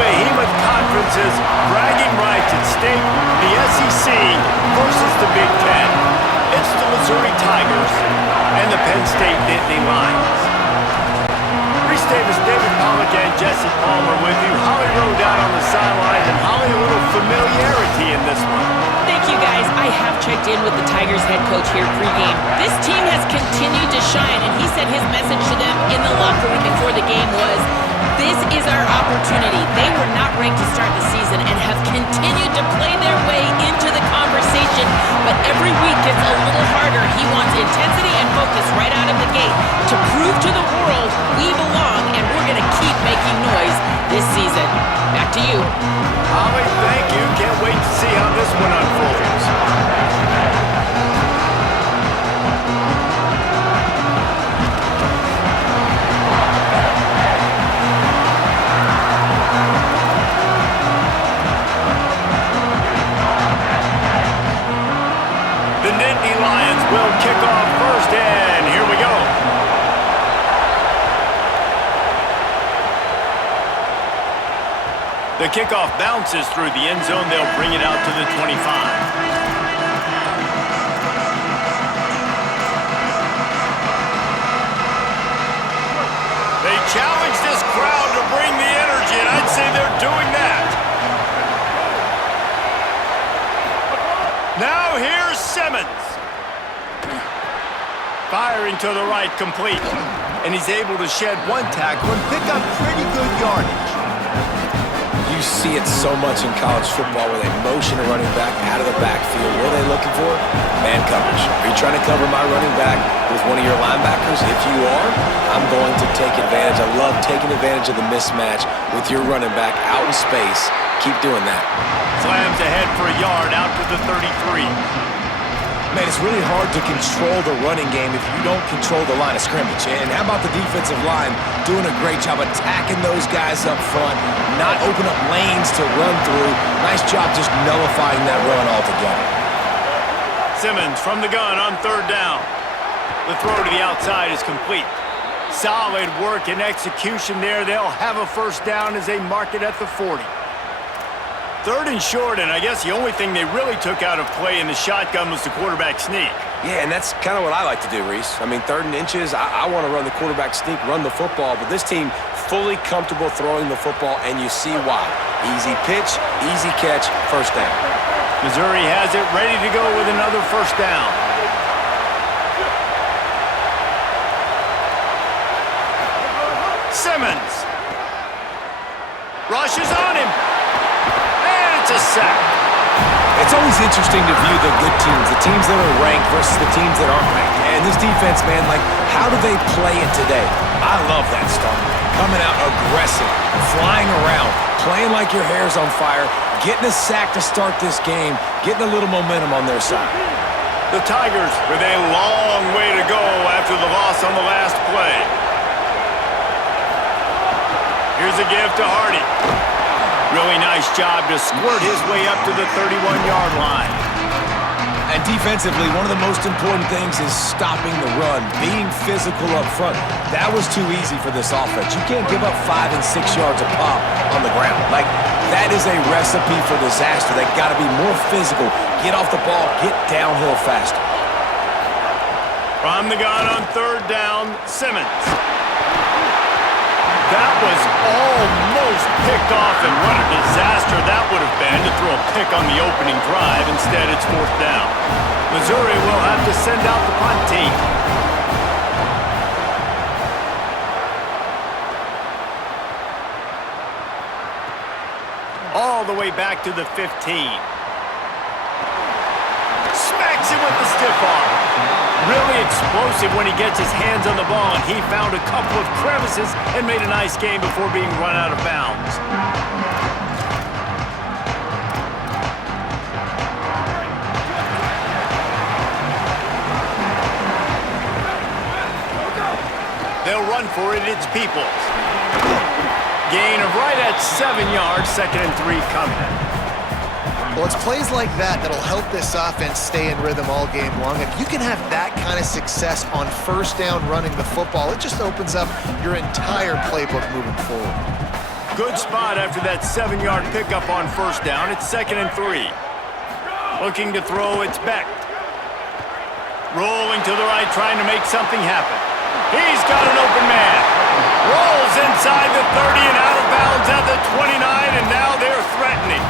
behemoth conferences, bragging rights at stake, the SEC versus the Big Ten. It's the Missouri Tigers and the Penn State Nittany Lions. Reese Davis, David Pollack, and Jesse Palmer with you. Holly Rowe down on the sidelines, and Holly, a little familiarity in this one. Thank you, guys. I have checked in with the Tigers head coach here pregame. This team has continued to shine, and he said his message to them in the locker room before the game was, this is our opportunity. They were not ranked to start the season and have continued to play their way into the conversation, but every week gets a little harder. He wants intensity and focus right out of the gate to prove to the world we belong, and we're going to keep making noise this season. Back to you. Holly, thank you. Can't wait to see how this one unfolds. The Nittany Lions will kick off first, and here we go. The kickoff bounces through the end zone. They'll bring it out to the 25. They challenge this crowd to bring the energy, and I'd say they're doing that. Now here's Simmons. Firing to the right, complete. And he's able to shed one tackle and pick up pretty good yardage. You see it so much in college football where they motion a running back out of the backfield. What are they looking for? Man coverage. Are you trying to cover my running back with one of your linebackers? If you are, I'm going to take advantage. I love taking advantage of the mismatch with your running back out in space. Keep doing that. Slams ahead for a yard out to the 33. Man, it's really hard to control the running game if you don't control the line of scrimmage. And how about the defensive line doing a great job attacking those guys up front, not open up lanes to run through. Nice job just nullifying that run altogether. Simmons from the gun on third down. The throw to the outside is complete. Solid work and execution there. They'll have a first down as they mark it at the 40. Third and short, and I guess the only thing they really took out of play in the shotgun was the quarterback sneak. Yeah, and that's kind of what I like to do, Reese. I mean, third and inches, I want to run the quarterback sneak, run the football, but this team fully comfortable throwing the football, and you see why. Easy pitch, easy catch, first down. Missouri has it ready to go with another first down. Simmons rushes on him. A sack. It's always interesting to view the good teams, the teams that are ranked versus the teams that aren't ranked. And this defense, man, like, how do they play it today? I love that start. Coming out aggressive, flying around, playing like your hair's on fire, getting a sack to start this game, getting a little momentum on their side. The Tigers with a long way to go after the loss on the last play. Here's a give to Hardy. Really nice job to squirt his way up to the 31-yard line. And defensively, one of the most important things is stopping the run, being physical up front. That was too easy for this offense. You can't give up 5 and 6 yards a pop on the ground. Like, that is a recipe for disaster. They got to be more physical, get off the ball, get downhill faster. From the gun on third down, Simmons. That was almost picked off, and what a disaster that would have been to throw a pick on the opening drive. Instead, it's fourth down. Missouri will have to send out the punt team. All the way back to the 15. Smacks him with the stiff arm. Really explosive when he gets his hands on the ball, and he found a couple of crevices and made a nice game before being run out of bounds. They'll run for it, it's Peoples. Gain of right at 7 yards, 2nd and 3 coming. Well, it's plays like that that'll help this offense stay in rhythm all game long. If you can have that kind of success on first down running the football, it just opens up your entire playbook moving forward. Good spot after that 7-yard pickup on first down. It's 2nd and 3. Looking to throw, it's Beck. Rolling to the right, trying to make something happen. He's got an open man. Rolls inside the 30 and out of bounds at the 29, and now they're threatening.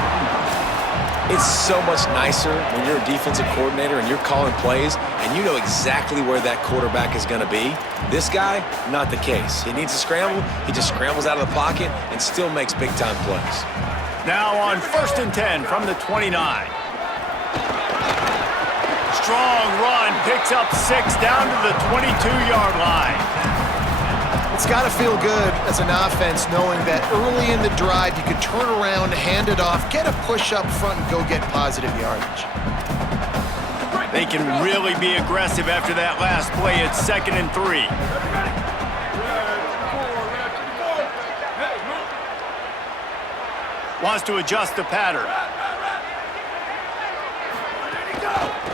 It's so much nicer when you're a defensive coordinator and you're calling plays and you know exactly where that quarterback is going to be. This guy, not the case. He needs to scramble. He just scrambles out of the pocket and still makes big-time plays. Now on 1st and 10 from the 29. Strong run, picks up 6 down to the 22-yard line. It's got to feel good as an offense knowing that early in the drive you could turn around, hand it off, get a push up front, and go get positive yardage. They can really be aggressive after that last play. It's 2nd and 3. Wants to adjust the pattern.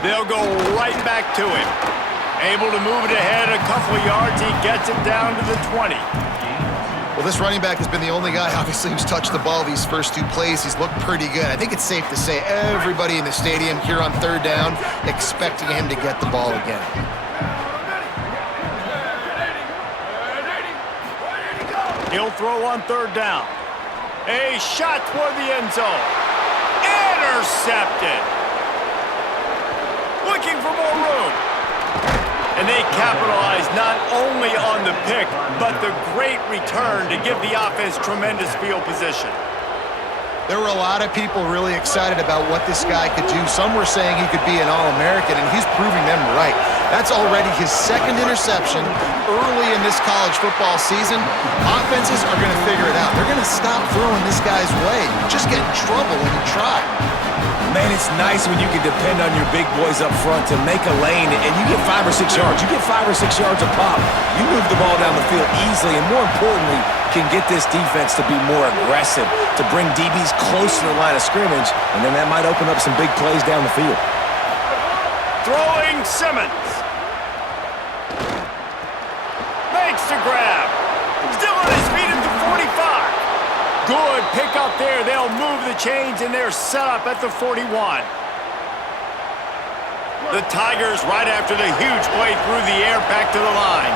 They'll go right back to him. Able to move it ahead a couple of yards. He gets it down to the 20. Well, this running back has been the only guy, obviously, who's touched the ball these first 2 plays. He's looked pretty good. I think it's safe to say everybody in the stadium here on 3rd down expecting him to get the ball again. He'll throw on 3rd down. A shot toward the end zone. Intercepted. Looking for more room. And they capitalize not only on the pick, but the great return to give the offense tremendous field position. There were a lot of people really excited about what this guy could do. Some were saying he could be an All-American, and he's proving them right. That's already his 2nd interception early in this college football season. Offenses are going to figure it out. They're going to stop throwing this guy's way. You just get in trouble when you try. Man, it's nice when you can depend on your big boys up front to make a lane, and you get 5 or 6 yards. You get 5 or 6 yards a pop. You move the ball down the field easily, and more importantly, can get this defense to be more aggressive, to bring DBs close to the line of scrimmage, and then that might open up some big plays down the field. Throwing Simmons. Makes the grab. Still on his feet at the 45. Good pick up there. They'll move the chains, and they're set up at the 41. The Tigers, right after the huge play through the air, back to the line.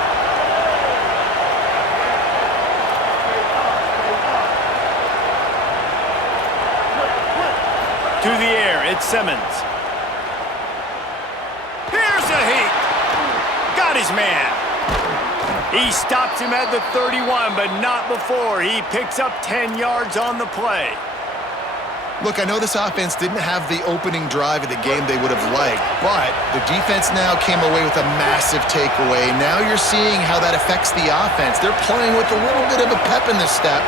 To the air, it's Simmons. Here's a heat. Got his man. He stops him at the 31, but not before. He picks up 10 yards on the play. Look, I know this offense didn't have the opening drive of the game they would have liked, but the defense now came away with a massive takeaway. Now you're seeing how that affects the offense. They're playing with a little bit of a pep in the step.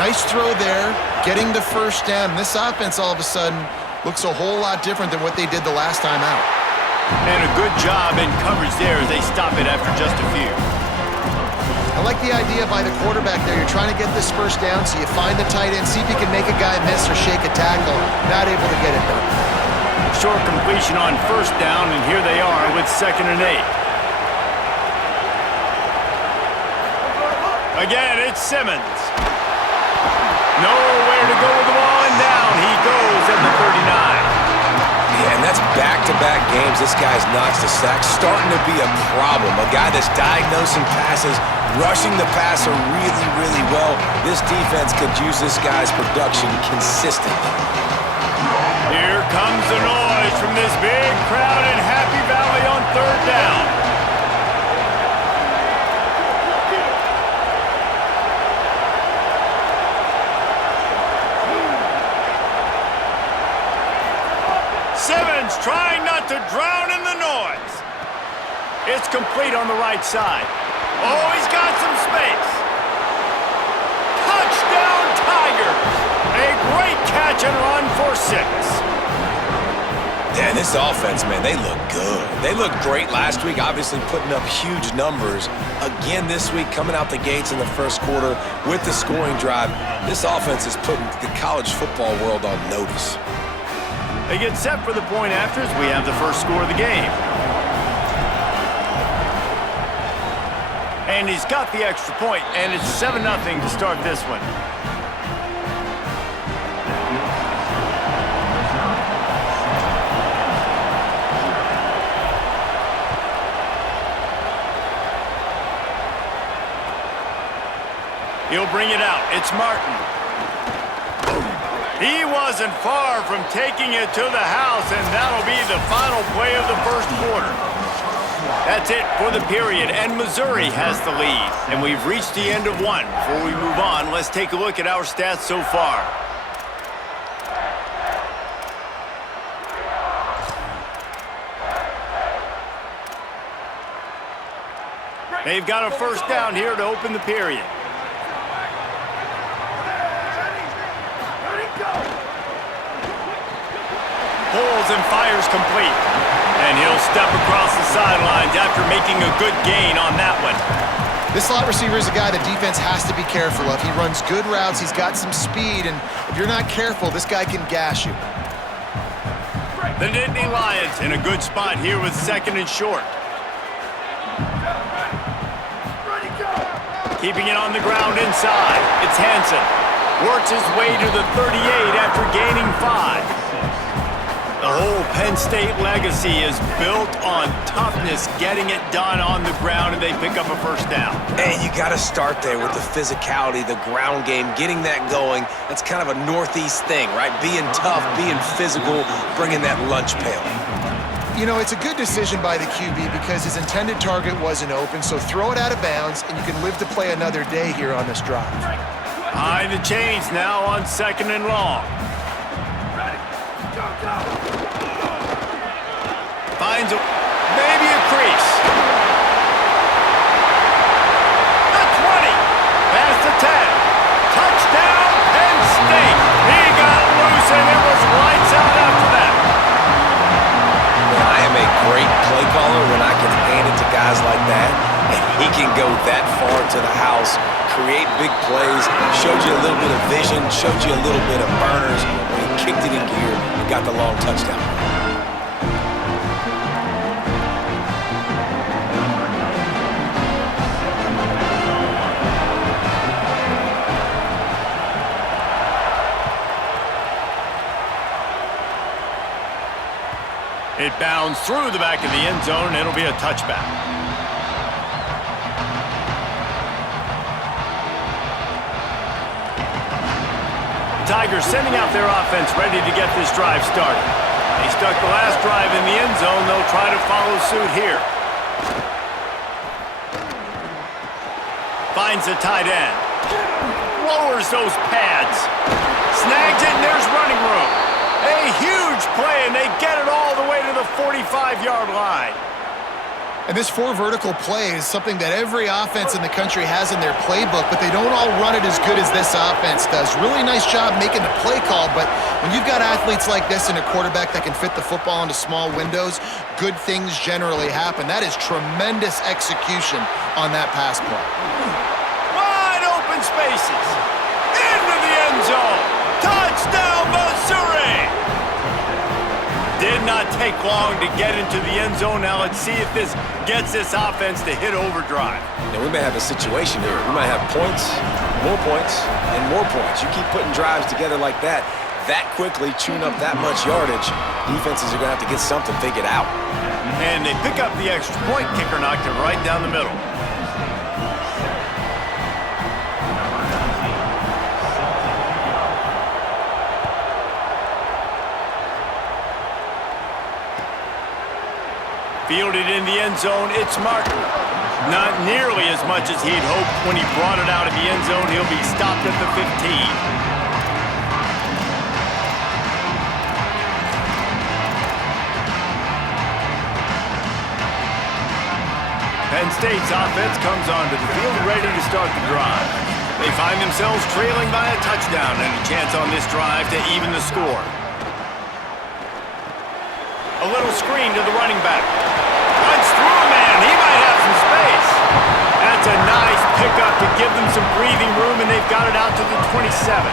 Nice throw there, getting the 1st down. This offense all of a sudden looks a whole lot different than what they did the last time out. And a good job in coverage there as they stop it after just a few. I like the idea by the quarterback there. You're trying to get this 1st down, so you find the tight end, see if you can make a guy miss or shake a tackle. Not able to get it done. Short completion on 1st down, and here they are with 2nd and 8. Again, it's Simmons. Nowhere to go with the ball, and down he goes at the 39. Yeah, and that's back-to-back games. This guy's notched a sack, starting to be a problem. A guy that's diagnosing passes, rushing the passer really, really well. This defense could use this guy's production consistently. Here comes the noise from this big crowd in Happy Valley on 3rd down. Simmons trying not to drown in the noise. It's complete on the right side. Oh, he's got some space. Touchdown, Tigers. A great catch and run for 6. Yeah, this offense, man, they look good. They looked great last week, obviously putting up huge numbers. Again this week, coming out the gates in the 1st quarter with the scoring drive. This offense is putting the college football world on notice. They get set for the point afters. We have the 1st score of the game. And he's got the extra point, and it's 7-0 to start this one. He'll bring it out. It's Martin. He wasn't far from taking it to the house, and that'll be the final play of the first quarter. That's it for the period, and Missouri has the lead. And we've reached the end of one. Before we move on, let's take a look at our stats so far. They've got a first down here to open the period. Pulls and fires complete. And he'll step across the sidelines after making a good gain on that one. This slot receiver is a guy the defense has to be careful of. He runs good routes, he's got some speed, and if you're not careful, this guy can gash you. The Nittany Lions in a good spot here with second and short. Keeping it on the ground inside. It's Hansen. Works his way to the 38 after gaining 5. The whole Penn State legacy is built on toughness, getting it done on the ground, and they pick up a first down. And you got to start there with the physicality, the ground game, getting that going. That's kind of a Northeast thing, right? Being tough, being physical, bringing that lunch pail. You know, it's a good decision by the QB because his intended target wasn't open, so throw it out of bounds, and you can live to play another day here on this drive. Behind the chains now on second and long. Finds maybe a crease. The 20. Past the 10. Touchdown, Penn State. He got loose, and it was lights out after that. I am a great play caller when I can hand it to guys like that, and he can go that far to the house, create big plays, showed you a little bit of vision, showed you a little bit of burners when he kicked it in gear and got the long touchdown. It bounds through the back of the end zone, and it'll be a touchback. Tigers sending out their offense ready to get this drive started. They stuck the last drive in the end zone. They'll try to follow suit here. Finds the tight end. Lowers those pads. Snags it, and there's running room. A huge play, and they get it all the way to the 45-yard line. And this 4 vertical play is something that every offense in the country has in their playbook, but they don't all run it as good as this offense does. Really nice job making the play call, but when you've got athletes like this and a quarterback that can fit the football into small windows, good things generally happen. That is tremendous execution on that pass play. Wide open spaces. Into the end zone. Touchdown, Missouri! Did not take long to get into the end zone. Now let's see if this gets this offense to hit overdrive. Now we may have a situation here. We might have points, and more points. You keep putting drives together like that quickly, chewing up that much yardage, defenses are going to have to get something figured out. And they pick up the extra point. Kicker knocked it right down the middle. Fielded in the end zone, it's Martin. Not nearly as much as he'd hoped when he brought it out of the end zone. He'll be stopped at the 15. Penn State's offense comes onto the field ready to start the drive. They find themselves trailing by a touchdown and a chance on this drive to even the score. A little screen to the running back. Runs through a man. He might have some space. That's a nice pickup to give them some breathing room, and they've got it out to the 27.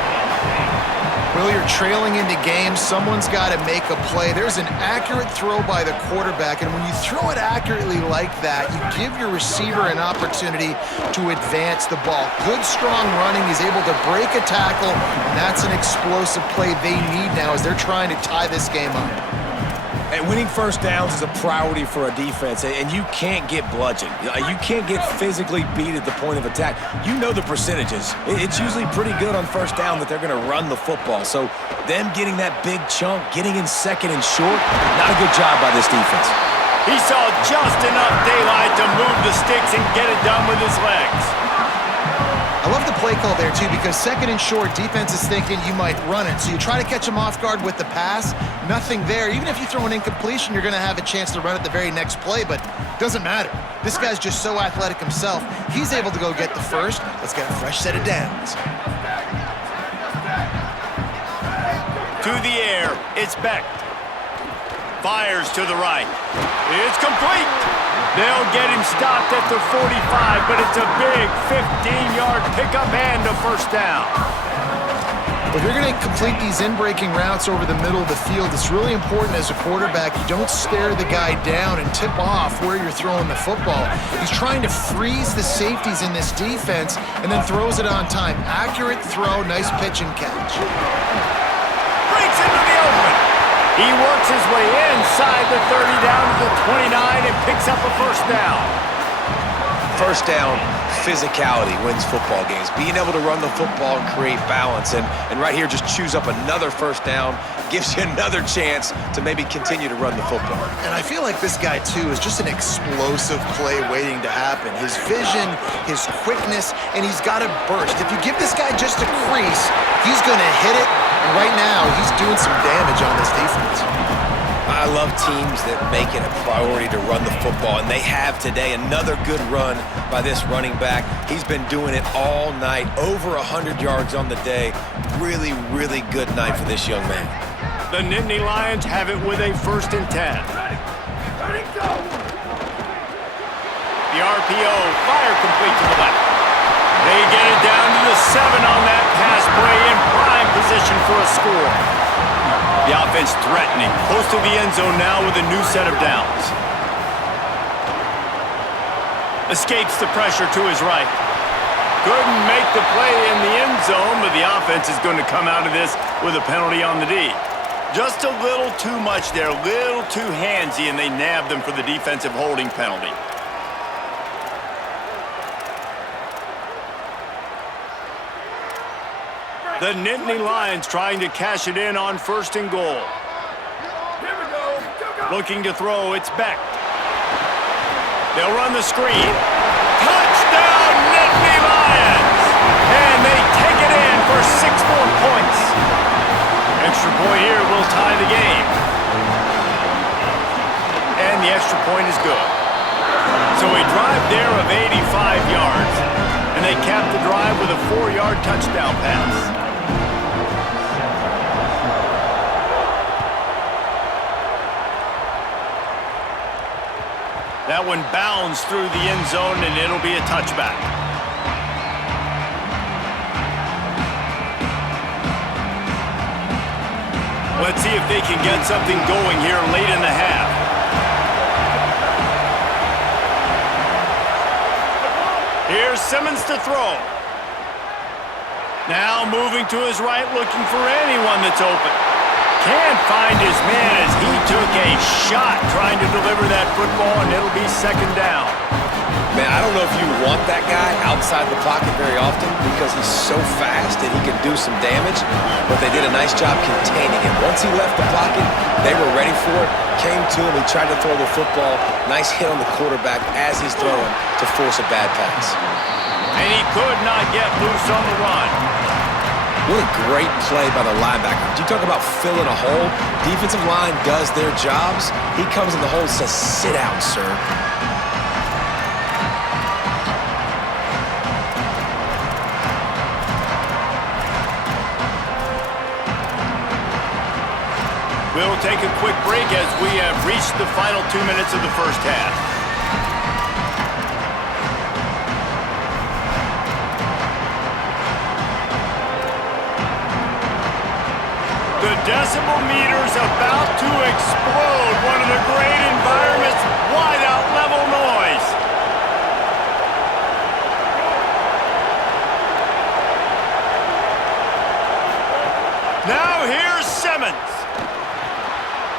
Well, you're trailing into games. Someone's got to make a play. There's an accurate throw by the quarterback, and when you throw it accurately like that, you give your receiver an opportunity to advance the ball. Good, strong running. He's able to break a tackle, and that's an explosive play they need now as they're trying to tie this game up. And winning first downs is a priority for a defense, and you can't get bludgeoned. You can't get physically beat at the point of attack. You know the percentages. It's usually pretty good on first down that they're going to run the football. So them getting that big chunk, getting in second and short, not a good job by this defense. He saw just enough daylight to move the sticks and get it done with his legs. I love the play call there, too, because second and short, defense is thinking you might run it. So you try to catch them off guard with the pass. Nothing there. Even if you throw an incompletion, you're going to have a chance to run it the very next play, but it doesn't matter. This guy's just so athletic himself. He's able to go get the first. Let's get a fresh set of downs. To the air, it's Beck. Fires to the right. It's complete. They'll get him stopped at the 45, but it's a big 15-yard pickup and a first down. If you're going to complete these in-breaking routes over the middle of the field, it's really important as a quarterback you don't stare the guy down and tip off where you're throwing the football. He's trying to freeze the safeties in this defense and then throws it on time. Accurate throw, nice pitch and catch. Breaks into the open. He works his way inside the 30 down to the 29 and picks up a first down. First down, physicality wins football games. Being able to run the football and create balance. And right here, just choose up another first down, gives you another chance to maybe continue to run the football. And I feel like this guy, too, is just an explosive play waiting to happen. His vision, his quickness, and he's got a burst. If you give this guy just a crease, he's going to hit it. And right now, he's doing some damage on this defense. I love teams that make it a priority to run the football, and they have today. Another good run by this running back. He's been doing it all night, over 100 yards on the day. Really, really good night for this young man. The Nittany Lions have it with a 1st and 10. Ready, go! The RPO, fire complete to the left. They get it down to the 7 on that pass play in prime position for a score. The offense threatening, close to the end zone now with a new set of downs. Escapes the pressure to his right. Couldn't make the play in the end zone, but the offense is going to come out of this with a penalty on the D. Just a little too much there, a little too handsy, and they nabbed them for the defensive holding penalty. The Nittany Lions trying to cash it in on 1st and goal. Here we go. Looking to throw, it's Beck. They'll run the screen. Touchdown, Nittany Lions! And they take it in for 6 more points. Extra point here will tie the game. And the extra point is good. So a drive there of 85 yards. And they cap the drive with a 4-yard touchdown pass. That one bounds through the end zone, and it'll be a touchback. Let's see if they can get something going here late in the half. Here's Simmons to throw. Now moving to his right, looking for anyone that's open. Can't find his man as he took a shot trying to deliver that football, and it'll be 2nd down. Man, I don't know if you want that guy outside the pocket very often because he's so fast that he can do some damage, but they did a nice job containing him. Once he left the pocket, they were ready for it, came to him, he tried to throw the football. Nice hit on the quarterback as he's throwing to force a bad pass. And he could not get loose on the run. What a great play by the linebacker. You talk about filling a hole. Defensive line does their jobs. He comes in the hole and says, sit out, sir. We'll take a quick break as we have reached the final 2 minutes of the first half. The decibel meter's about to explode. One of the great environments, wide-out level noise. Now here's Simmons.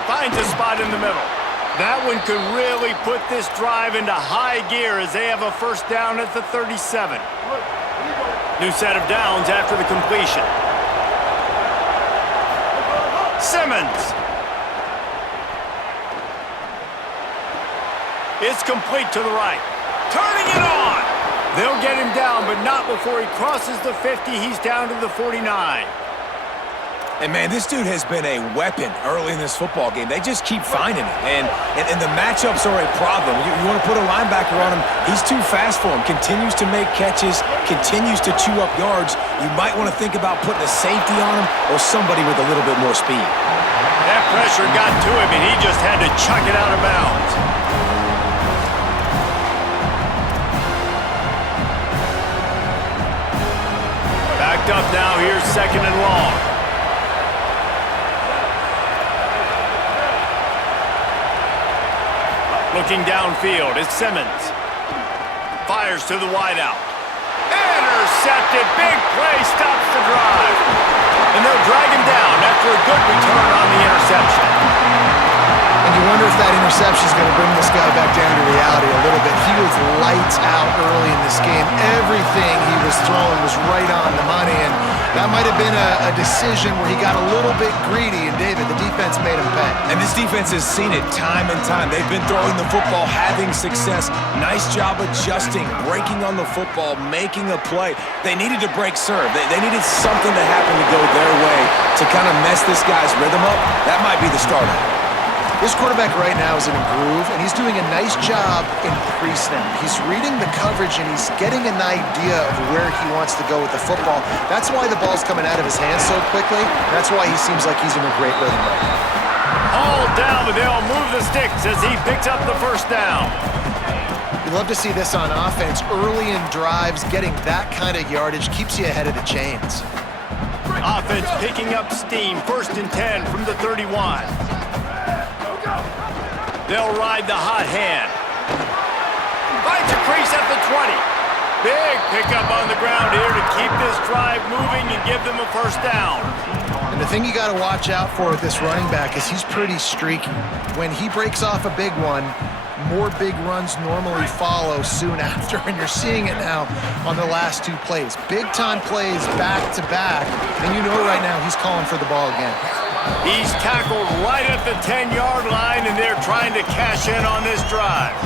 Finds a spot in the middle. That one could really put this drive into high gear as they have a first down at the 37. New set of downs after the completion. Simmons. It's complete to the right. Turning it on. They'll get him down, but not before he crosses the 50. He's down to the 49. And, man, this dude has been a weapon early in this football game. They just keep finding him. And the matchups are a problem. You want to put a linebacker on him, he's too fast for him. Continues to make catches, continues to chew up yards. You might want to think about putting a safety on him or somebody with a little bit more speed. That pressure got to him, and he just had to chuck it out of bounds. Backed up now. Here's second and long. Looking downfield, it's Simmons. Fires to the wideout. Intercepted. Big play stops the drive. And they'll drag him down after a good return on the interception. And you wonder if that interception is going to bring this guy back down to reality a little bit. He was lights out early in this game. Everything he was throwing was right on the money, and that might have been a decision where he got a little bit greedy, and David, the defense made him pay. And this defense has seen it time and time. They've been throwing the football, having success. Nice job adjusting, breaking on the football, making a play. They needed to break serve. They needed something to happen to go their way to kind of mess this guy's rhythm up. That might be the starter. This quarterback right now is in a groove, and he's doing a nice job in pre-snap. He's reading the coverage, and he's getting an idea of where he wants to go with the football. That's why the ball's coming out of his hands so quickly. That's why he seems like he's in a great rhythm right now. All down, but they'll move the sticks as he picks up the first down. You love to see this on offense. Early in drives, getting that kind of yardage keeps you ahead of the chains. Offense picking up steam. First and 10 from the 31. They'll ride the hot hand. Finds a crease at the 20. Big pickup on the ground here to keep this drive moving and give them a first down. And the thing you got to watch out for with this running back is he's pretty streaky. When he breaks off a big one, more big runs normally follow soon after, and you're seeing it now on the last two plays. Big-time plays back-to-back, and you know right now he's calling for the ball again. He's tackled right at the 10-yard line, and they're trying to cash in on this drive.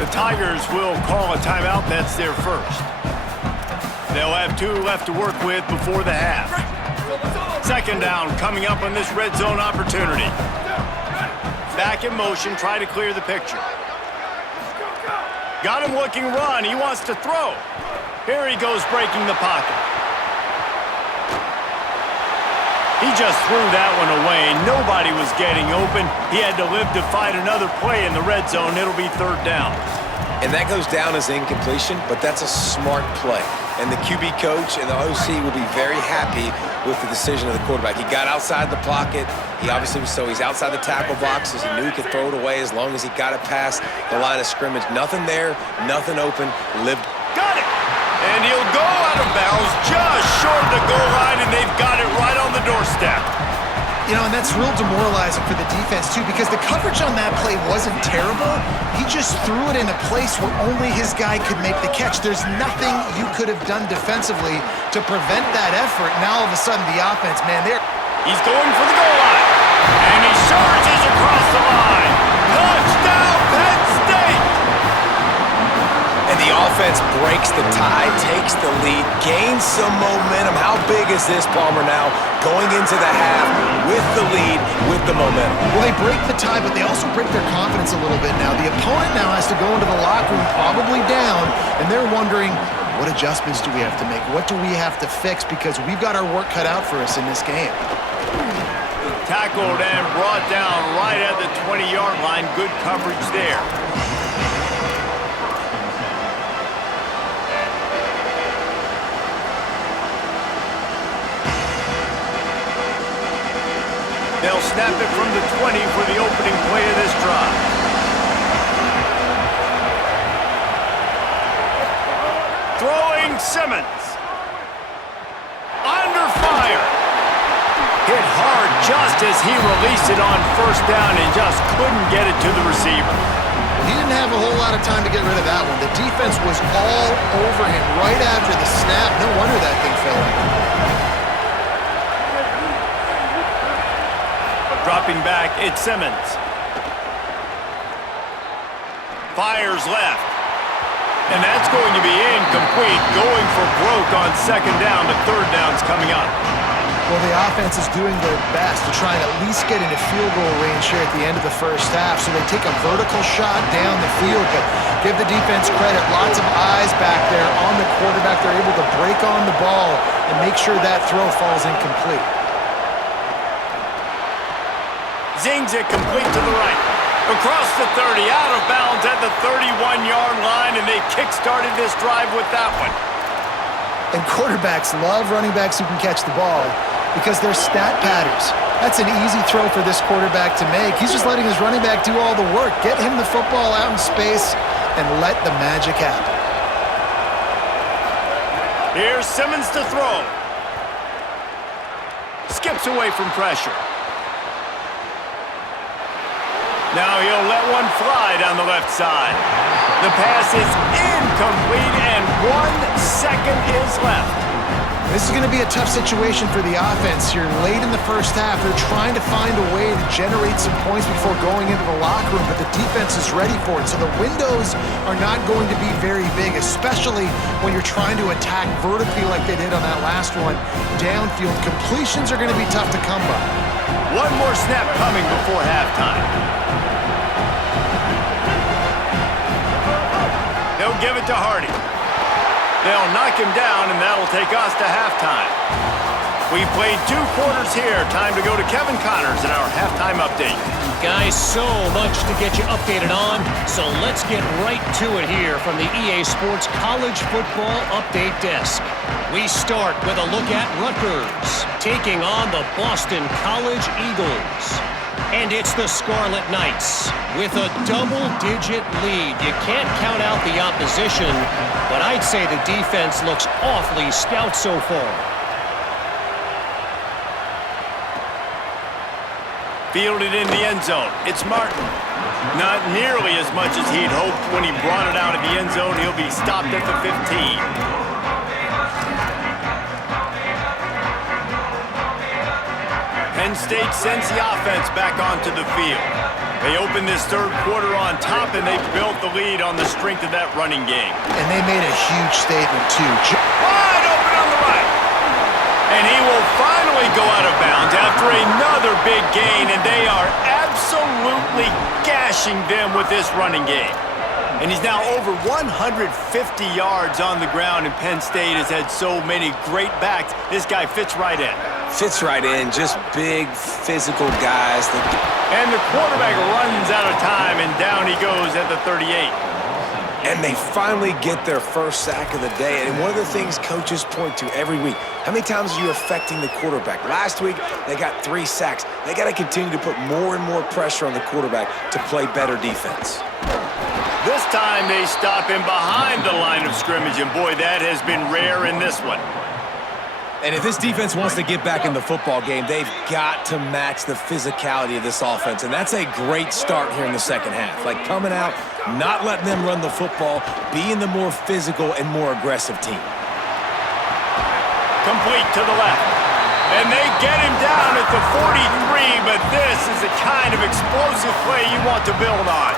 The Tigers will call a timeout. That's their first. They'll have 2 left to work with before the half. Second down coming up on this red zone opportunity. Back in motion, try to clear the picture. Got him looking run. He wants to throw. Here he goes breaking the pocket. He just threw that one away. Nobody was getting open. He had to live to fight another play in the red zone. It'll be third down. And that goes down as incompletion, but that's a smart play. And the QB coach and the OC will be very happy with the decision of the quarterback. He got outside the pocket. He obviously was, so he's outside the tackle boxes. He knew he could throw it away as long as he got it past the line of scrimmage. Nothing there, nothing open. Lived. Got it! And he'll go out of bounds just short of the goal line, and they've got it right on the doorstep. You know, and that's real demoralizing for the defense, too, because the coverage on that play wasn't terrible. He just threw it in a place where only his guy could make the catch. There's nothing you could have done defensively to prevent that effort. Now, all of a sudden, the offense, man, he's going for the goal line, and he charges across the line. Touchdown, Penn State! And the offense breaks the tie, takes the lead, gains some momentum. How big is this, Palmer, now? Going into the half with the lead, with the momentum. Well, they break the tie, but they also break their confidence a little bit now. The opponent now has to go into the locker room probably down, and they're wondering, what adjustments do we have to make? What do we have to fix? Because we've got our work cut out for us in this game. Tackled and brought down right at the 20-yard line. Good coverage there. They'll snap it from the 20 for the opening play of this drive. Throwing Simmons. Under fire. Hit hard just as he released it on first down and just couldn't get it to the receiver. He didn't have a whole lot of time to get rid of that one. The defense was all over him right after the snap. No wonder that thing fell in. Dropping back, it's Simmons. Fires left. And that's going to be incomplete. Going for broke on second down. The third down's coming up. Well, the offense is doing their best to try and at least get into field goal range here at the end of the first half. So they take a vertical shot down the field, but give the defense credit. Lots of eyes back there on the quarterback. They're able to break on the ball and make sure that throw falls incomplete. Zings it complete to the right. Across the 30, out of bounds at the 31-yard line, and they kick-started this drive with that one. And quarterbacks love running backs who can catch the ball because they're stat patterns. That's an easy throw for this quarterback to make. He's just letting his running back do all the work. Get him the football out in space and let the magic happen. Here's Simmons to throw. Skips away from pressure. Now he'll let one fly down the left side. The pass is incomplete, and 1 second is left. This is going to be a tough situation for the offense here. Late in the first half, they're trying to find a way to generate some points before going into the locker room, but the defense is ready for it. So the windows are not going to be very big, especially when you're trying to attack vertically like they did on that last one. Downfield completions are going to be tough to come by. One more snap coming before halftime. They'll give it to Hardy. They'll knock him down, and that'll take us to halftime. We've played 2 quarters here. Time to go to Kevin Connors in our halftime update. Guys, so much to get you updated on, so let's get right to it here from the EA Sports College Football Update Desk. We start with a look at Rutgers, taking on the Boston College Eagles. And it's the Scarlet Knights with a double-digit lead. You can't count out the opposition, but I'd say the defense looks awfully stout so far. Fielded in the end zone. It's Martin. Not nearly as much as he'd hoped when he brought it out of the end zone. He'll be stopped at the 15. Penn State sends the offense back onto the field. They open this third quarter on top, and they built the lead on the strength of that running game. And they made a huge statement, too. Wide open on the right. And he will finally go out of bounds after another big gain, and they are absolutely gashing them with this running game. And he's now over 150 yards on the ground, and Penn State has had so many great backs. This guy fits right in. Fits right in, just big, physical guys. And the quarterback runs out of time, and down he goes at the 38. And they finally get their first sack of the day. And one of the things coaches point to every week, how many times are you affecting the quarterback? Last week, they got 3 sacks. They got to continue to put more and more pressure on the quarterback to play better defense. This time they stop him behind the line of scrimmage, and boy, that has been rare in this one. And if this defense wants to get back in the football game, they've got to match the physicality of this offense. And that's a great start here in the second half. Like coming out, not letting them run the football, being the more physical and more aggressive team. Complete to the left. And they get him down at the 43, but this is the kind of explosive play you want to build on.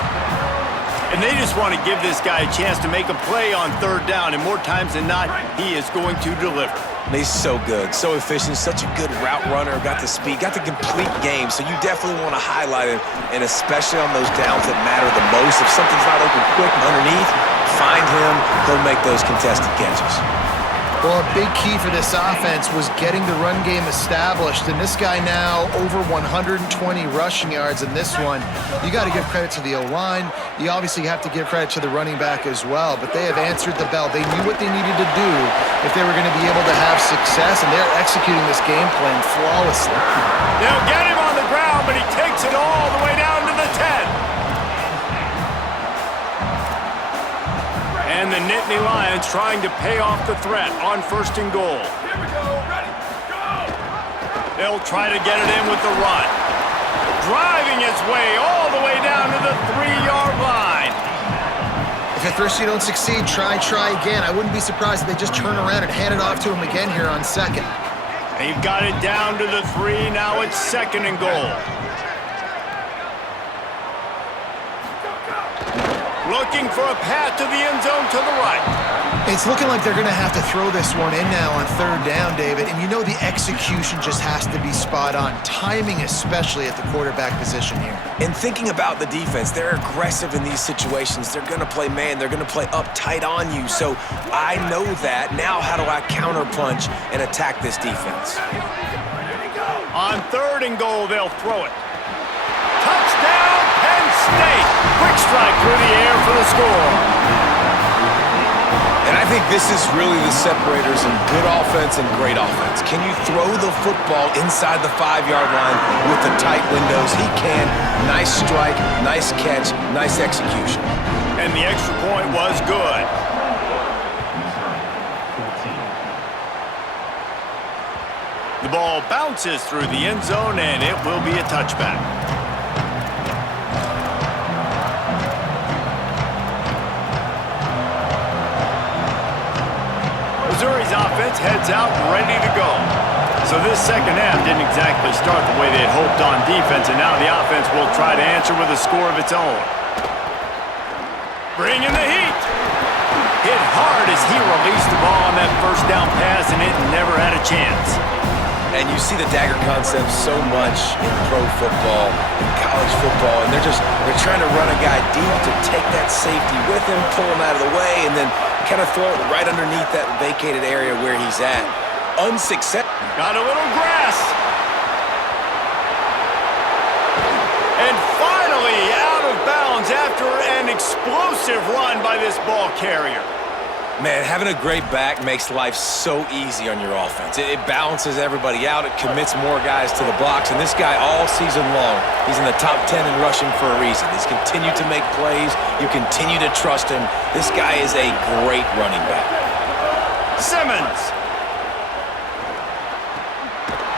And they just want to give this guy a chance to make a play on third down, and more times than not, he is going to deliver. He's so good, so efficient, such a good route runner, got the speed, got the complete game, so you definitely want to highlight him, and especially on those downs that matter the most. If something's not open quick underneath, find him, he'll make those contested catches. Well, a big key for this offense was getting the run game established, and this guy now over 120 rushing yards in this one. You got to give credit to the O-line. You obviously have to give credit to the running back as well, but they have answered the bell. They knew what they needed to do if they were going to be able to have success, and they're executing this game plan flawlessly. They'll get him on the ground, but he takes it all the way down to the 10. And the Nittany Lions trying to pay off the threat on 1st and goal. Here we go, ready, go! They'll try to get it in with the run. Driving its way all the way down to the 3-yard line. If at first you don't succeed, try again. I wouldn't be surprised if they just turn around and hand it off to him again here on second. They've got it down to the 3. Now it's 2nd and goal. Looking for a path to the end zone to the right. It's looking like they're going to have to throw this one in now on 3rd down, David. And you know the execution just has to be spot on. Timing especially at the quarterback position here. And thinking about the defense, they're aggressive in these situations. They're going to play man. They're going to play up tight on you. So I know that. Now how do I counterpunch and attack this defense? On 3rd and goal, they'll throw it. Touchdown, Penn State. Quick strike through the air for the score. And I think this is really the separators in good offense and great offense. Can you throw the football inside the 5-yard line with the tight windows? He can. Nice strike, nice catch, nice execution. And the extra point was good. The ball bounces through the end zone, and it will be a touchback. Missouri's offense heads out ready to go. So this second half didn't exactly start the way they had hoped on defense, and now the offense will try to answer with a score of its own. Bringing the heat. Hit hard as he released the ball on that 1st down pass, and it never had a chance. And you see the dagger concept so much in pro football, in college football, and they're trying to run a guy deep to take that safety with him, pull him out of the way, and then kind of throw it right underneath that vacated area where he's at. Unsuccessful. Got a little grass. And finally out of bounds after an explosive run by this ball carrier. Man, having a great back makes life so easy on your offense. It balances everybody out. It commits more guys to the blocks. And this guy all season long, he's in the top 10 in rushing for a reason. He's continued to make plays. You continue to trust him. This guy is a great running back. Simmons.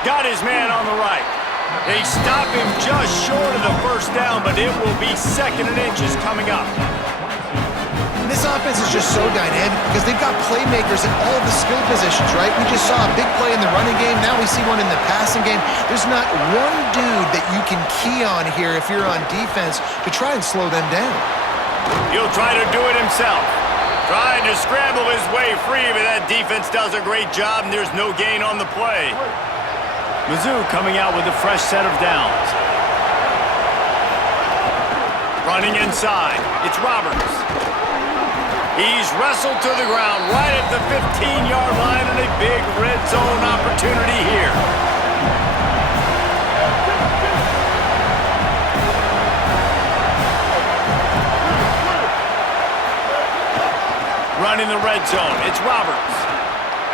Got his man on the right. They stop him just short of the 1st down, but it will be 2nd and inches coming up. This offense is just so dynamic because they've got playmakers in all the skill positions, right? We just saw a big play in the running game. Now we see one in the passing game. There's not one dude that you can key on here if you're on defense to try and slow them down. He'll try to do it himself. Trying to scramble his way free, but that defense does a great job, and there's no gain on the play. Mizzou coming out with a fresh set of downs. Running inside. It's Roberts. He's wrestled to the ground right at the 15-yard line, and a big red zone opportunity here. Running the red zone, it's Roberts.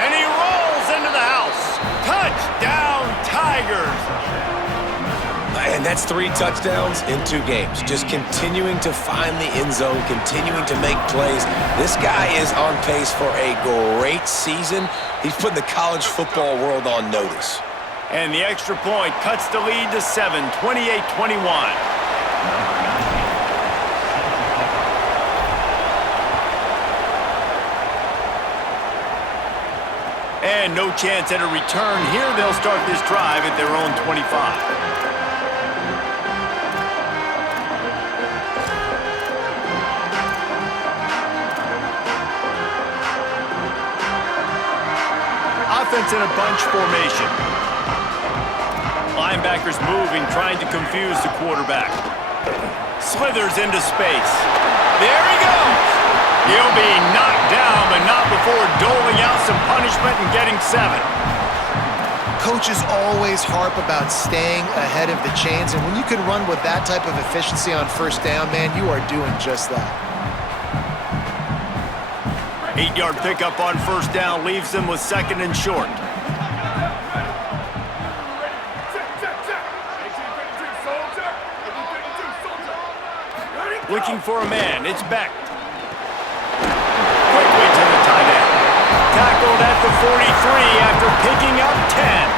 And he rolls into the house. Touchdown, Tigers! And that's 3 touchdowns in 2 games. Just continuing to find the end zone, continuing to make plays. This guy is on pace for a great season. He's putting the college football world on notice. And the extra point cuts the lead to 7, 28-21. And no chance at a return here. They'll start this drive at their own 25. Offense in a bunch formation. Linebackers moving, trying to confuse the quarterback. Slithers into space. There he goes. He'll be knocked down, but not before doling out some punishment and getting 7. Coaches always harp about staying ahead of the chains, and when you can run with that type of efficiency on 1st down, man, you are doing just that. 8-yard pickup on 1st down leaves them with 2nd and short. Looking for a man, it's Beck. Quickly to the tight end. Tackled at the 43 after picking up 10.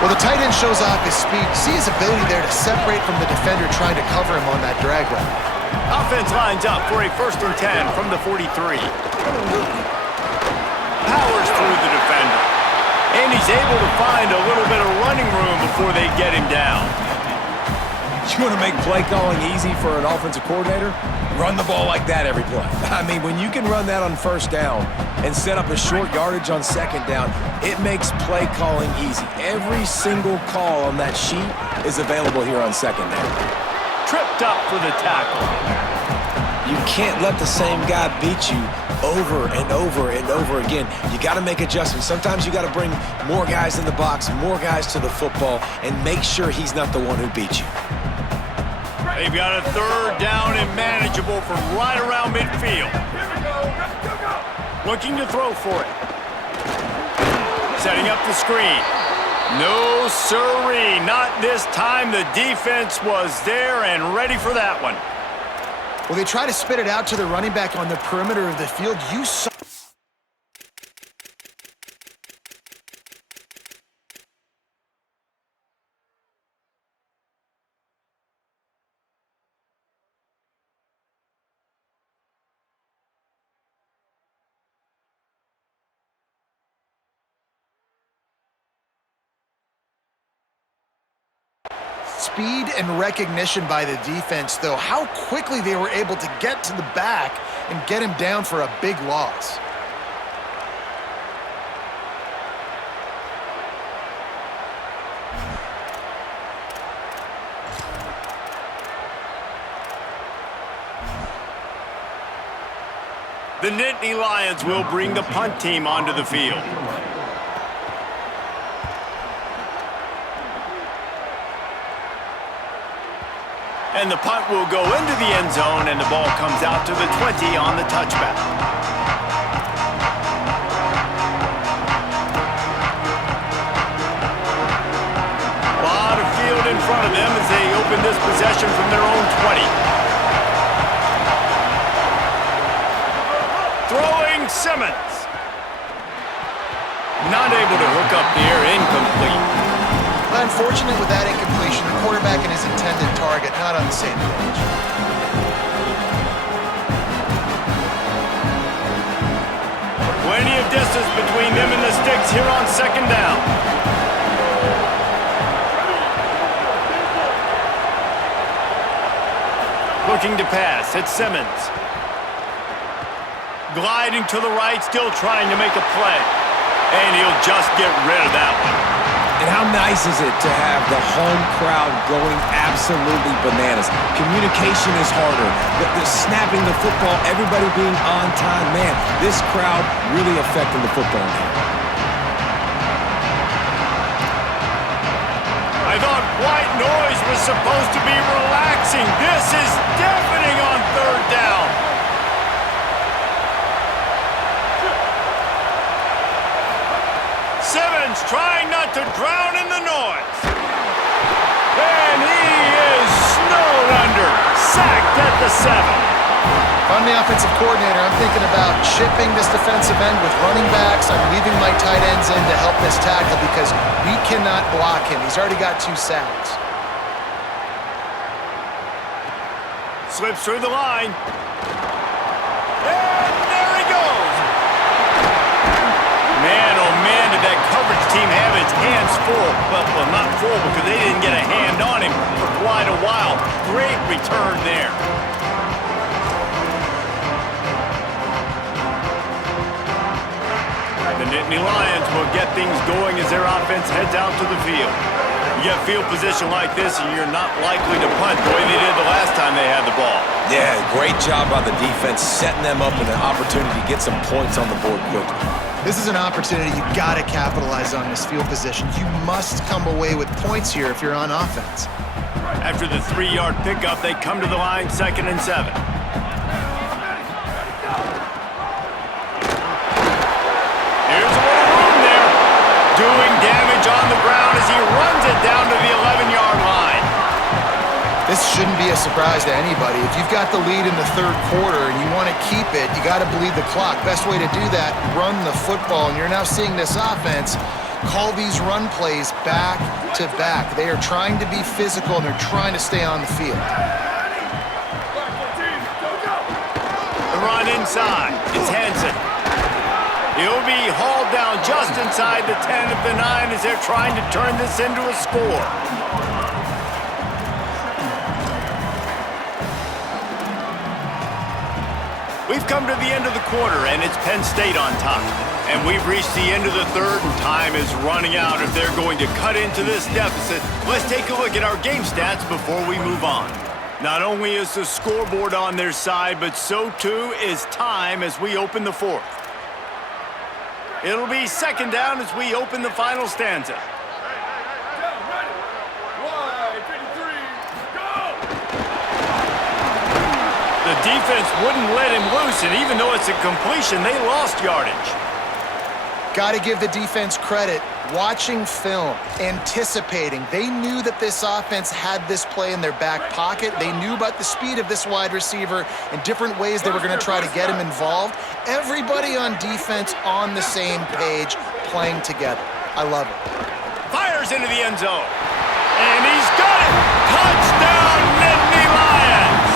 Well, the tight end shows off his speed. See his ability there to separate from the defender trying to cover him on that drag route. Offense lines up for a 1st and 10 from the 43. Powers through the defender. And he's able to find a little bit of running room before they get him down. You want to make play calling easy for an offensive coordinator? Run the ball like that every play. I mean, when you can run that on 1st down and set up a short yardage on 2nd down, it makes play calling easy. Every single call on that sheet is available here on 2nd down. Tripped up for the tackle. You can't let the same guy beat you over and over and over again. You got to make adjustments. Sometimes you got to bring more guys in the box, more guys to the football, and make sure he's not the one who beat you. They've got a 3rd down and manageable from right around midfield. Looking to throw for it. Setting up the screen. No siree, not this time. The defense was there and ready for that one. Well, they try to spit it out to the running back on the perimeter of the field. You saw... Speed and recognition by the defense, though. How quickly they were able to get to the back and get him down for a big loss. The Nittany Lions will bring the punt team onto the field. And the punt will go into the end zone, and the ball comes out to the 20 on the touchback. A lot of field in front of them as they open this possession from their own 20. Throwing Simmons. Not able to hook up there, incomplete. Unfortunate with that incompletion, the quarterback and his intended target not on the same page. Plenty of distance between them and the sticks here on 2nd down. Looking to pass, it's Simmons. Gliding to the right, still trying to make a play. And he'll just get rid of that one. And how nice is it to have the home crowd going absolutely bananas? Communication is harder. The snapping the football, everybody being on time. Man, this crowd really affecting the football game. I thought white noise was supposed to be relaxing. This is deafening on 3rd down. Simmons trying not to drown in the noise. And he is snowed under. Sacked at the 7. If I'm the offensive coordinator, I'm thinking about chipping this defensive end with running backs. I'm leaving my tight ends in to help this tackle because we cannot block him. He's already got 2 sacks. Slips through the line. And there he goes. Man, oh man, did that coverage team have its hands full. Well, not full because they didn't get a hand on him for quite a while. Great return there. The Nittany Lions will get things going as their offense heads out to the field. You get field position like this and you're not likely to punt the way they did the last time they had the ball. Yeah, great job by the defense, setting them up with an opportunity to get some points on the board quickly. This is an opportunity you've got to capitalize on this field position. You must come away with points here if you're on offense. After the 3-yard pickup, they come to the line 2nd and 7. Here's a little room there. Doing damage on the ground as he runs it down to the 11-yard line. This shouldn't be a surprise to anybody. If you've got the lead in the 3rd quarter and you want to keep it, you got to bleed the clock. Best way to do that, run the football. And you're now seeing this offense call these run plays back to back. They are trying to be physical, and they're trying to stay on the field. The run inside. It's Hansen. He'll be hauled down just inside the 10 of the 9 as they're trying to turn this into a score. We've come to the end of the quarter, and it's Penn State on top. And we've reached the end of the third, and time is running out if they're going to cut into this deficit. Let's take a look at our game stats before we move on. Not only is the scoreboard on their side, but so too is time as we open the fourth. It'll be second down as we open the final stanza. The defense wouldn't let him loose, and even though it's a completion, they lost yardage. Got to give the defense credit. Watching film, anticipating. They knew that this offense had this play in their back pocket. They knew about the speed of this wide receiver and different ways they were going to try to get him involved. Everybody on defense on the same page, playing together. I love it. Fires into the end zone. And he's got it! Touchdown, Nittany Lions!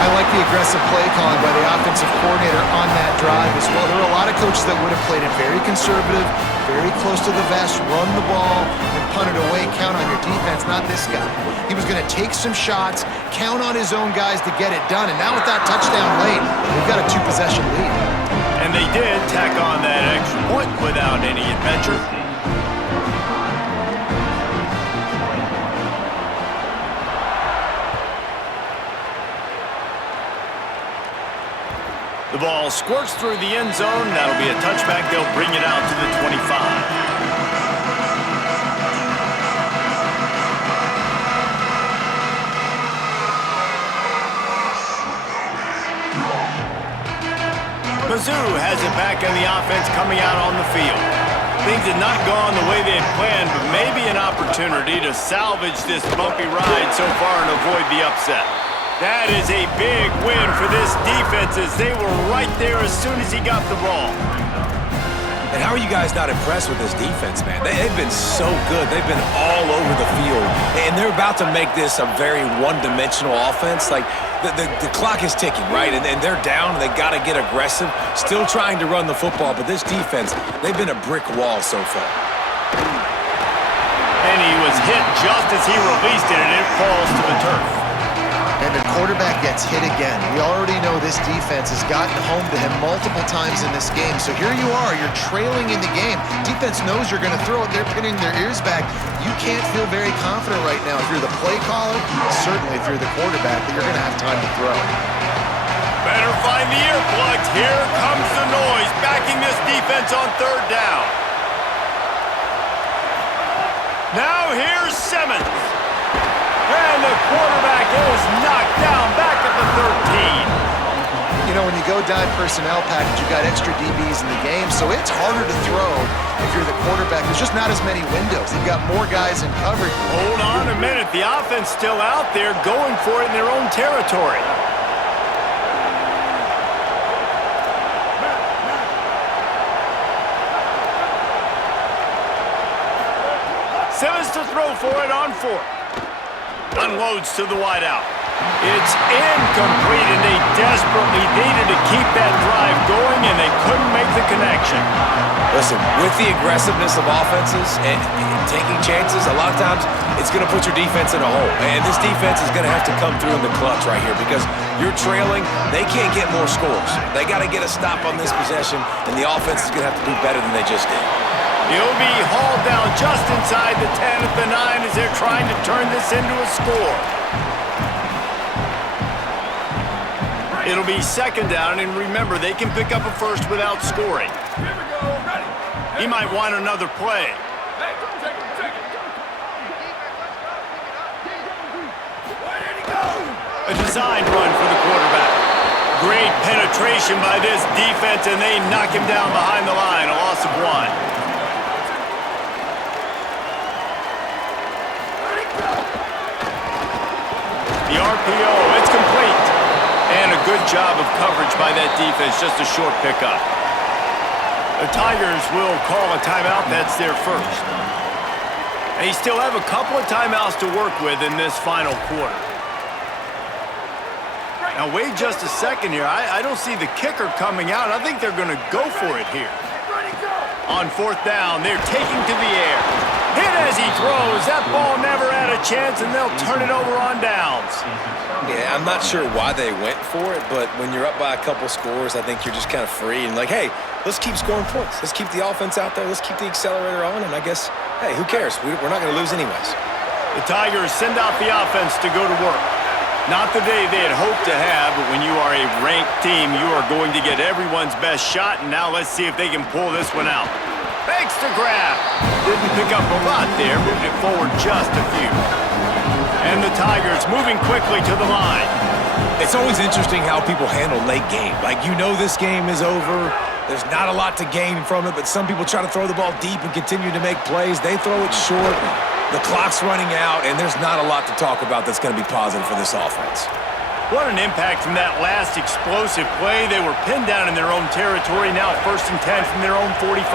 I like the aggressive play calling by the offensive coordinator on that drive as well. There are a lot of coaches that would have played it very conservative, very close to the vest, run the ball, and punt it away, count on your defense, not this guy. He was going to take some shots, count on his own guys to get it done, and now with that touchdown late, they've got a 2-possession lead. And they did tack on that extra point without any adventure. The ball squirts through the end zone. That'll be a touchback. They'll bring it out to the 25. Mizzou has it back on the offense coming out on the field. Things had not gone the way they had planned, but maybe an opportunity to salvage this bumpy ride so far and avoid the upset. That is a big win for this defense as they were right there as soon as he got the ball. And how are you guys not impressed with this defense, man? They've been so good. They've been all over the field. And they're about to make this a very one-dimensional offense. Like, the clock is ticking, right? And they're down. They got to get aggressive. Still trying to run the football. But this defense, they've been a brick wall so far. And he was hit just as he released it, and it falls to the turf. And the quarterback gets hit again. We already know this defense has gotten home to him multiple times in this game. So here you are, you're trailing in the game. Defense knows you're going to throw it. They're pinning their ears back. You can't feel very confident right now if you're the play caller, certainly if you're the quarterback, that you're going to have time to throw. Better find the earplugs. Here comes the noise, backing this defense on third down. Now here's Simmons. And the quarterback is knocked down back at the 13. You know, when you go dime personnel package, you've got extra DBs in the game, so it's harder to throw if you're the quarterback. There's just not as many windows. You've got more guys in coverage. Hold on a minute. The offense still out there going for it in their own territory. Simmons to throw for it on fourth. Unloads to the wideout. It's incomplete, and they desperately needed to keep that drive going, and they couldn't make the connection. Listen, with the aggressiveness of offenses and taking chances, a lot of times it's going to put your defense in a hole. And this defense is going to have to come through in the clutch right here because you're trailing. They can't get more scores. They got to get a stop on this possession, and the offense is going to have to do better than they just did. He'll be hauled down just inside the 10 at the 9 as they're trying to turn this into a score. It'll be second down, and remember, they can pick up a first without scoring. He might want another play. A designed run for the quarterback. Great penetration by this defense, and they knock him down behind the line, a loss of 1. The RPO, it's complete. And a good job of coverage by that defense, just a short pickup. The Tigers will call a timeout. That's their first. They still have a couple of timeouts to work with in this final quarter. Now, wait just a second here. I don't see the kicker coming out. I think they're going to go for it here. On fourth down, they're taking to the air. Hit as he throws. That ball never had a chance, and they'll turn it over on downs. Yeah, I'm not sure why they went for it, but when you're up by a couple scores, I think you're just kind of free and like, hey, let's keep scoring points. Let's keep the offense out there. Let's keep the accelerator on, and I guess, hey, who cares? We're not going to lose anyways. The Tigers send out the offense to go to work. Not the day they had hoped to have, but when you are a ranked team, you are going to get everyone's best shot, and now let's see if they can pull this one out. Fakes the grab. Didn't pick up a lot there, moving it forward just a few. And the Tigers moving quickly to the line. It's always interesting how people handle late game. Like, you know this game is over. There's not a lot to gain from it, but some people try to throw the ball deep and continue to make plays. They throw it short. The clock's running out, and there's not a lot to talk about that's going to be positive for this offense. What an impact from that last explosive play. They were pinned down in their own territory, now 1st and 10 from their own 45.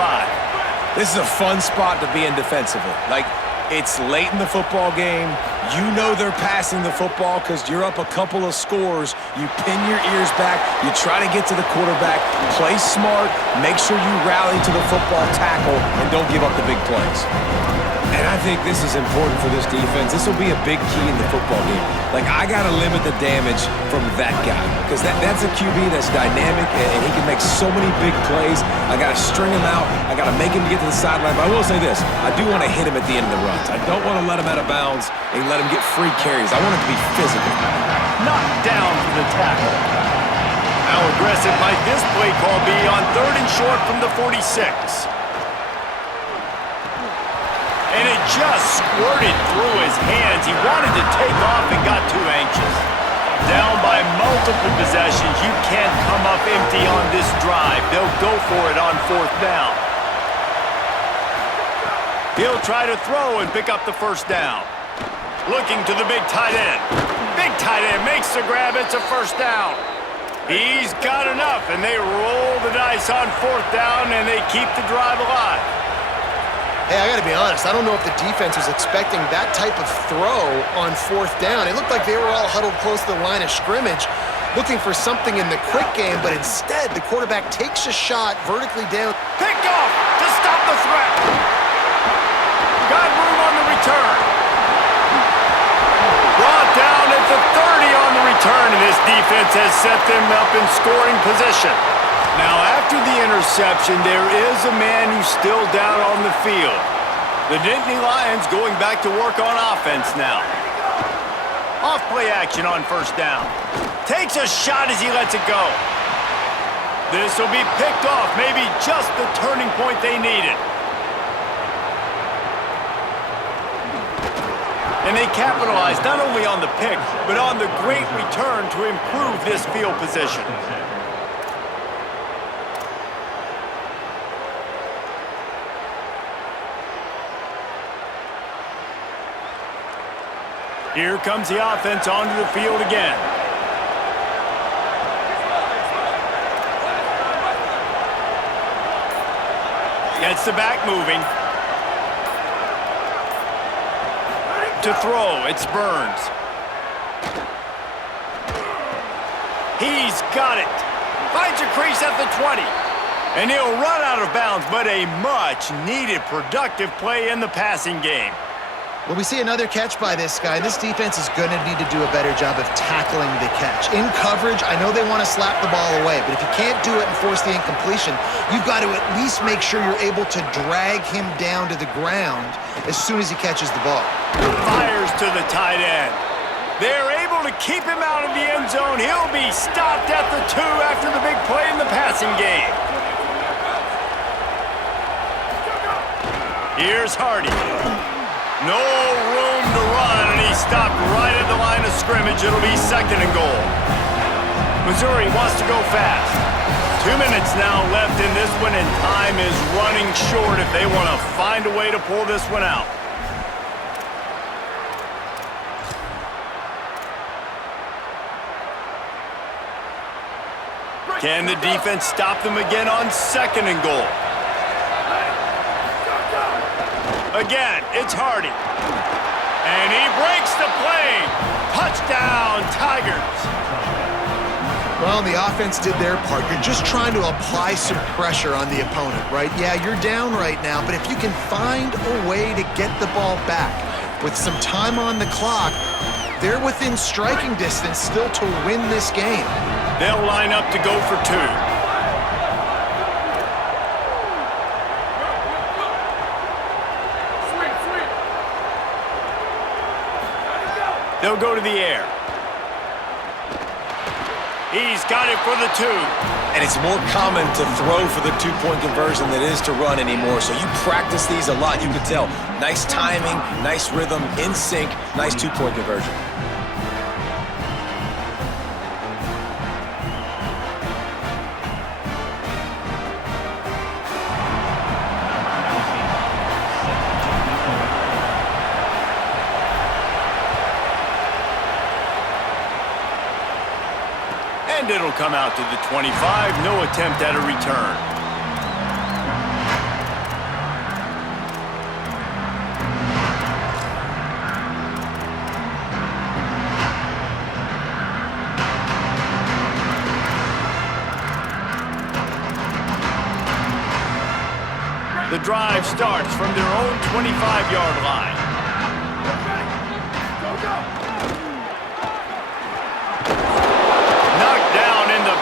This is a fun spot to be in defensively. Like, it's late in the football game. You know they're passing the football because you're up a couple of scores. You pin your ears back. You try to get to the quarterback. Play smart. Make sure you rally to the football tackle and don't give up the big plays. And I think this is important for this defense. This will be a big key in the football game. Like, I got to limit the damage from that guy because that's a QB that's dynamic and he can make so many big plays. I got to string him out. I got to make him get to the sideline. But I will say this. I do want to hit him at the end of the runs. I don't want to let him out of bounds and let him get free carries. I want it to be physical. Knocked down for the tackle. How aggressive might this play call be on 3rd and short from the 46? And it just squirted through his hands. He wanted to take off and got too anxious. Down by multiple possessions. You can't come up empty on this drive. They'll go for it on 4th down. He'll try to throw and pick up the 1st down. Looking to the big tight end. Big tight end makes the grab. It's a 1st down. He's got enough, and they roll the dice on 4th down, and they keep the drive alive. Hey, I got to be honest. I don't know if the defense was expecting that type of throw on 4th down. It looked like they were all huddled close to the line of scrimmage, looking for something in the quick game, but instead the quarterback takes a shot vertically down. Picked off to stop the threat. Got room on the return. Brought down at the 30 on the return, and this defense has set them up in scoring position. Now, after the interception, there is a man who's still down on the field. The Nittany Lions going back to work on offense now. Off play action on 1st down. Takes a shot as he lets it go. This will be picked off, maybe just the turning point they needed. And they capitalized not only on the pick, but on the great return to improve this field position. Here comes the offense onto the field again. Gets the back moving. To throw, it's Burns. He's got it. Finds a crease at the 20. And he'll run out of bounds, but a much-needed productive play in the passing game. Well, we see another catch by this guy. This defense is going to need to do a better job of tackling the catch. In coverage, I know they want to slap the ball away, but if you can't do it and force the incompletion, you've got to at least make sure you're able to drag him down to the ground as soon as he catches the ball. Fires to the tight end. They're able to keep him out of the end zone. He'll be stopped at the 2 after the big play in the passing game. Here's Hardy. No room to run, and he stopped right at the line of scrimmage. It'll be 2nd and goal. Missouri wants to go fast. 2 minutes now left in this one, and time is running short if they want to find a way to pull this one out. Can the defense stop them again on 2nd and goal? Again, it's Hardy. And he breaks the play. Touchdown, Tigers. Well, the offense did their part. You're just trying to apply some pressure on the opponent, right? Yeah, you're down right now, but if you can find a way to get the ball back with some time on the clock, they're within striking distance still to win this game. They'll line up to go for two. They'll go to the air. He's got it for the two. And it's more common to throw for the two-point conversion than it is to run anymore. So you practice these a lot. You can tell. Nice timing, nice rhythm, in sync, nice two-point conversion. And it'll come out to the 25. No attempt at a return. The drive starts from their own 25-yard line.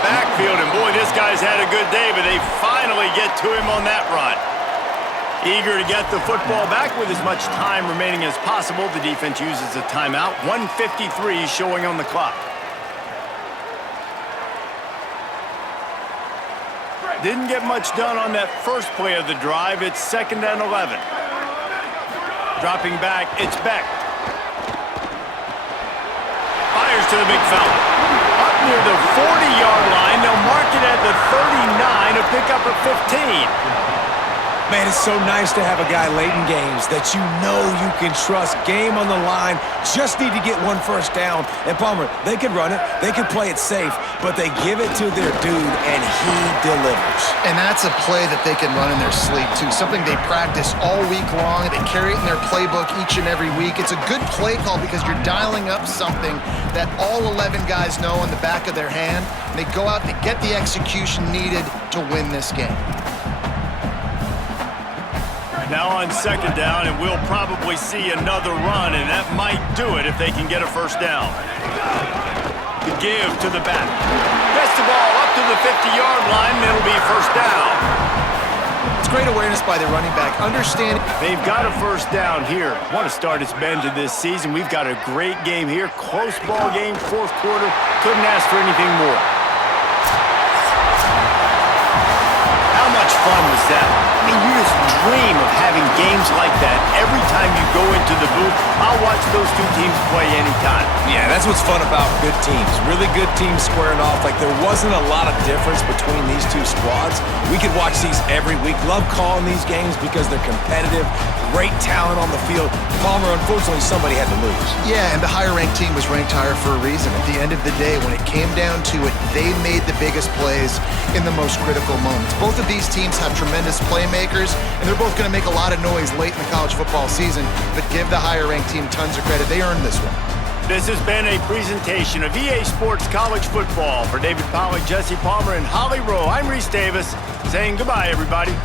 Backfield, and boy, this guy's had a good day, but they finally get to him on that run. Eager to get the football back with as much time remaining as possible. The defense uses a timeout. 1:53 showing on the clock. Didn't get much done on that first play of the drive. It's 2nd and 11. Dropping back, it's Beck. Fires to the big fella. Up near the 40-yard line, they'll mark it at the 39, a pickup of 15. Man, it's so nice to have a guy late in games that you know you can trust. Game on the line, just need to get one first down. And Palmer, they could run it, they could play it safe, but they give it to their dude, and he delivers. And that's a play that they can run in their sleep, too. Something they practice all week long. They carry it in their playbook each and every week. It's a good play call because you're dialing up something that all 11 guys know in the back of their hand. And they go out to get the execution needed to win this game. Now on 2nd down, and we'll probably see another run, and that might do it if they can get a first down. The give to the back. Gets the ball up to the 50-yard line, and it'll be first down. It's great awareness by the running back. Understand they've got a first down here. Want to start its bend to this season. We've got a great game here. Close ball game, 4th quarter. Couldn't ask for anything more. How much fun was that? I mean, you just dream of having games like that every time you go into the booth. I'll watch those two teams play anytime. Yeah, that's what's fun about good teams. Really good teams squaring off. Like, there wasn't a lot of difference between these two squads. We could watch these every week. Love calling these games because they're competitive. Great talent on the field. Palmer, unfortunately, somebody had to lose. Yeah, and the higher-ranked team was ranked higher for a reason. At the end of the day, when it came down to it, they made the biggest plays in the most critical moments. Both of these teams have tremendous playmakers, and they're both going to make a lot of noise late in the college football season, but give the higher-ranked team tons of credit. They earned this one. This has been a presentation of EA Sports College Football. For David Pollack, Jesse Palmer, and Holly Rowe, I'm Reese Davis, saying goodbye, everybody.